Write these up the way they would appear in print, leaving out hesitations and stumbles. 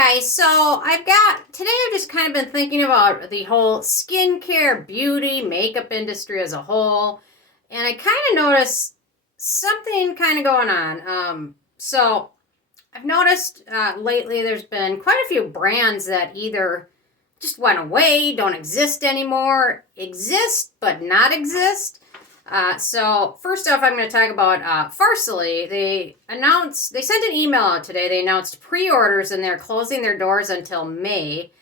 guys, so today I've just kind of been thinking about the whole skincare, beauty, makeup industry as a whole, and I kind of noticed something kind of going on. So I've noticed lately there's been quite a few brands that either just went away, don't exist anymore, exist but not exist. So first off, I'm going to talk about Farsley. They sent an email out today. They announced pre-orders and they're closing their doors until May.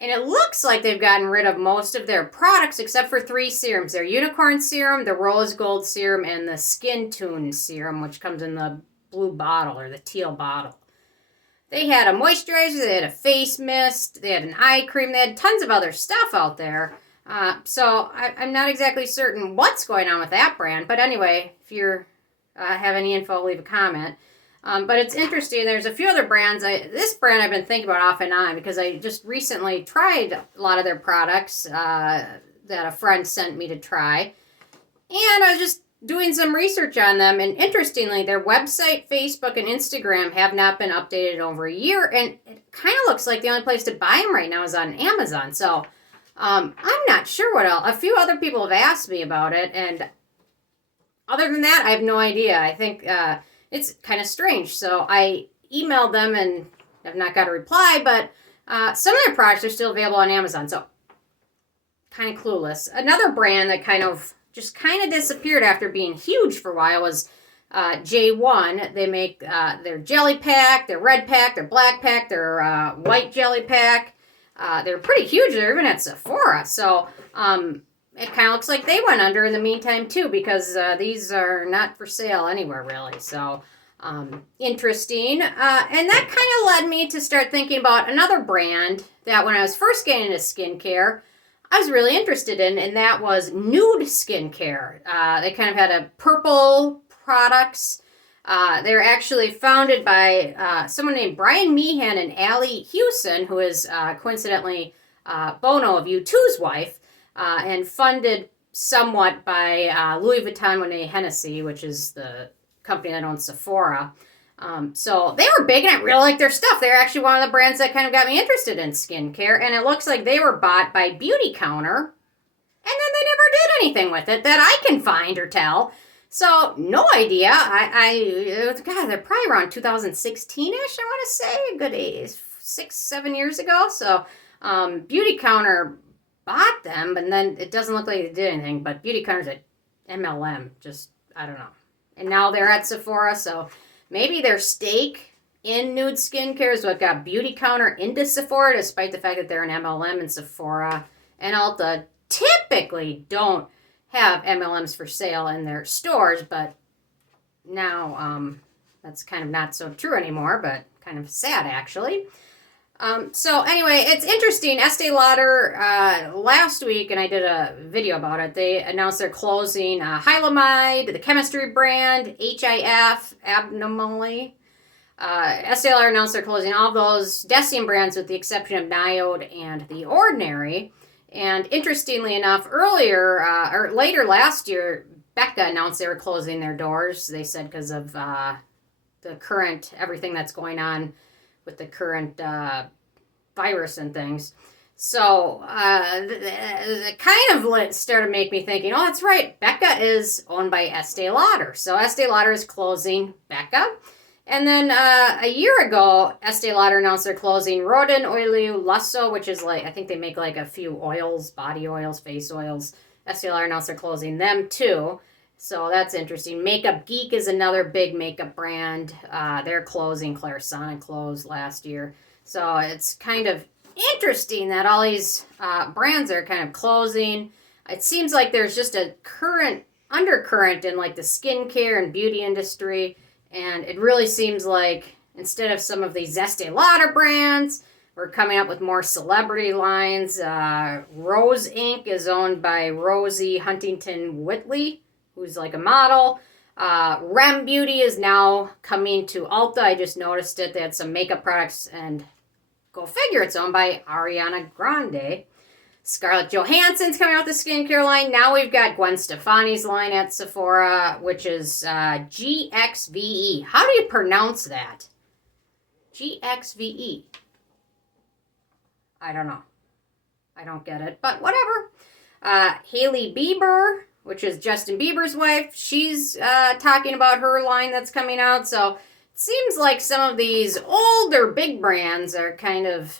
And it looks like they've gotten rid of most of their products except for 3 serums. Their unicorn serum, the rose gold serum, and the skin tune serum, which comes in the blue bottle or the teal bottle. They had a moisturizer, they had a face mist, they had an eye cream, they had tons of other stuff out there. So I'm not exactly certain what's going on with that brand. But anyway, if you have any info, leave a comment. But it's interesting. There's a few other brands. This brand I've been thinking about off and on because I just recently tried a lot of their products that a friend sent me to try. And I was just doing some research on them. And interestingly, their website, Facebook, and Instagram have not been updated in over a year. And it kind of looks like the only place to buy them right now is on Amazon. So I'm not sure what else. A few other people have asked me about it, and other than that, I have no idea. I think it's kind of strange. So I emailed them and have not got a reply, but some of their products are still available on Amazon, so kind of clueless. Another brand that kind of disappeared after being huge for a while was J1. They make their jelly pack, their red pack, their black pack, their white jelly pack. They're pretty huge. They're even at Sephora. So it kind of looks like they went under in the meantime, too, because these are not for sale anywhere, really. So interesting. And that kind of led me to start thinking about another brand that when I was first getting into skincare, I was really interested in, and that was Nude skincare. They kind of had a purple products. They're actually founded by someone named Brian Meehan and Allie Hewson, who is coincidentally Bono of U2's wife, and funded somewhat by Louis Vuitton Monet Hennessy, which is the company that owns Sephora. So they were big, and I really like their stuff. They're actually one of the brands that kind of got me interested in skincare, and it looks like they were bought by Beauty Counter, and then they never did anything with it that I can find or tell. So, no idea. God, they're probably around 2016-ish, I want to say. A good 6-7 years ago. So, Beauty Counter bought them, and then it doesn't look like they did anything. But Beauty Counter's at MLM. Just, I don't know. And now they're at Sephora, so maybe their stake in Nude skincare is what got Beauty Counter into Sephora, despite the fact that they're an MLM, and Sephora and Ulta typically don't have MLMs for sale in their stores, but now that's kind of not so true anymore, but kind of sad, actually. So anyway, it's interesting. Estee Lauder, last week, and I did a video about it, they announced they're closing Hylamide, the chemistry brand, HIF, Abnormally. Estee Lauder announced they're closing all of those Deciem brands with the exception of Niode and The Ordinary. And interestingly enough, later last year, Becca announced they were closing their doors. They said because of the current, everything that's going on with the current virus and things. So it kind of started to make me thinking, oh, that's right, Becca is owned by Estee Lauder. So Estee Lauder is closing Becca. And then a year ago, Estee Lauder announced they're closing Rodin Oilio Lusso, which is like, I think they make like a few oils, body oils, face oils. Estee Lauder announced they're closing them too. So that's interesting. Makeup Geek is another big makeup brand. They're closing. Clairsonic closed last year. So it's kind of interesting that all these brands are kind of closing. It seems like there's just a undercurrent in like the skincare and beauty industry. And it really seems like instead of some of these Estee Lauder brands, we're coming up with more celebrity lines. Rose Inc. is owned by Rosie Huntington Whitley, who's like a model. Rem Beauty is now coming to Ulta. I just noticed it. They had some makeup products, and go figure, it's owned by Ariana Grande. Scarlett Johansson's coming out with the skincare line. Now we've got Gwen Stefani's line at Sephora, which is GXVE. How do you pronounce that? GXVE. I don't know. I don't get it, but whatever. Hailey Bieber, which is Justin Bieber's wife, she's talking about her line that's coming out. So it seems like some of these older big brands are kind of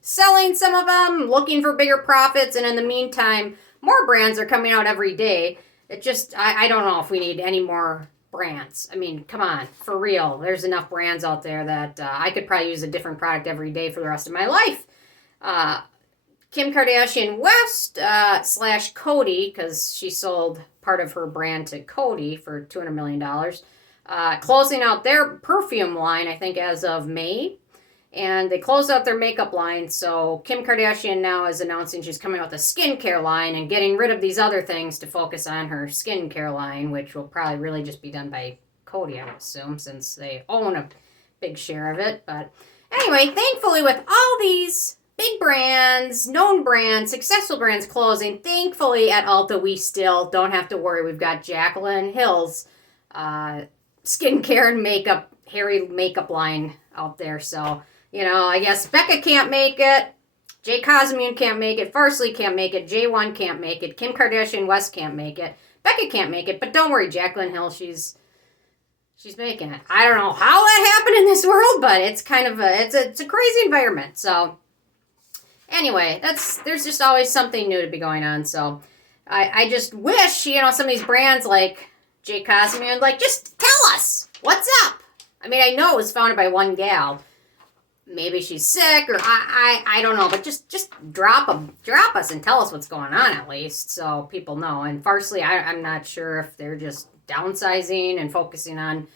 selling some of them, looking for bigger profits, and in the meantime, more brands are coming out every day. It just, I don't know if we need any more brands. I mean, come on, for real. There's enough brands out there that I could probably use a different product every day for the rest of my life. Kim Kardashian West / Cody, because she sold part of her brand to Cody for $200 million, closing out their perfume line, I think, as of May. And they closed out their makeup line, so Kim Kardashian now is announcing she's coming out with a skincare line and getting rid of these other things to focus on her skincare line, which will probably really just be done by Cody, I would assume, since they own a big share of it. But anyway, thankfully, with all these big brands, known brands, successful brands closing, thankfully at Ulta we still don't have to worry. We've got Jaclyn Hill's skincare and makeup, hairy makeup line out there, so... You know, I guess Becca can't make it, Jay Cosmian can't make it, Farsley can't make it, J1 can't make it, Kim Kardashian West can't make it, Becca can't make it, but don't worry, Jaclyn Hill, she's making it. I don't know how that happened in this world, but it's kind of it's a crazy environment. So anyway, there's just always something new to be going on. So I just wish, you know, some of these brands like Jay Cosmian, like, just tell us what's up. I mean, I know it was founded by one gal. Maybe she's sick, or I don't know, but just drop us and tell us what's going on at least, so people know. And Farsley, I'm not sure if they're just downsizing and focusing on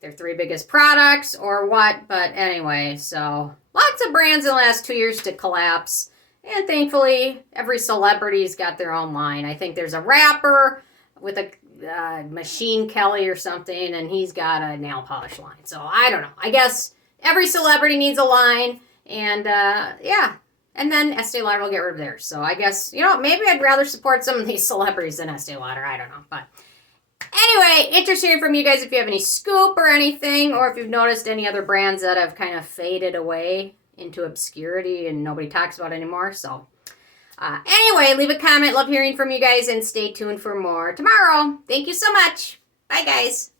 their 3 biggest products or what, but anyway, so lots of brands in the last 2 years to collapse, and thankfully every celebrity's got their own line. I think there's a rapper with a Machine Kelly or something, and he's got a nail polish line, so I don't know. I guess every celebrity needs a line, and yeah. And then Estee Lauder will get rid of theirs. So I guess, you know, maybe I'd rather support some of these celebrities than Estee Lauder. I don't know. But anyway, interested hearing from you guys if you have any scoop or anything, or if you've noticed any other brands that have kind of faded away into obscurity and nobody talks about anymore. So anyway, leave a comment. Love hearing from you guys, and stay tuned for more tomorrow. Thank you so much. Bye, guys.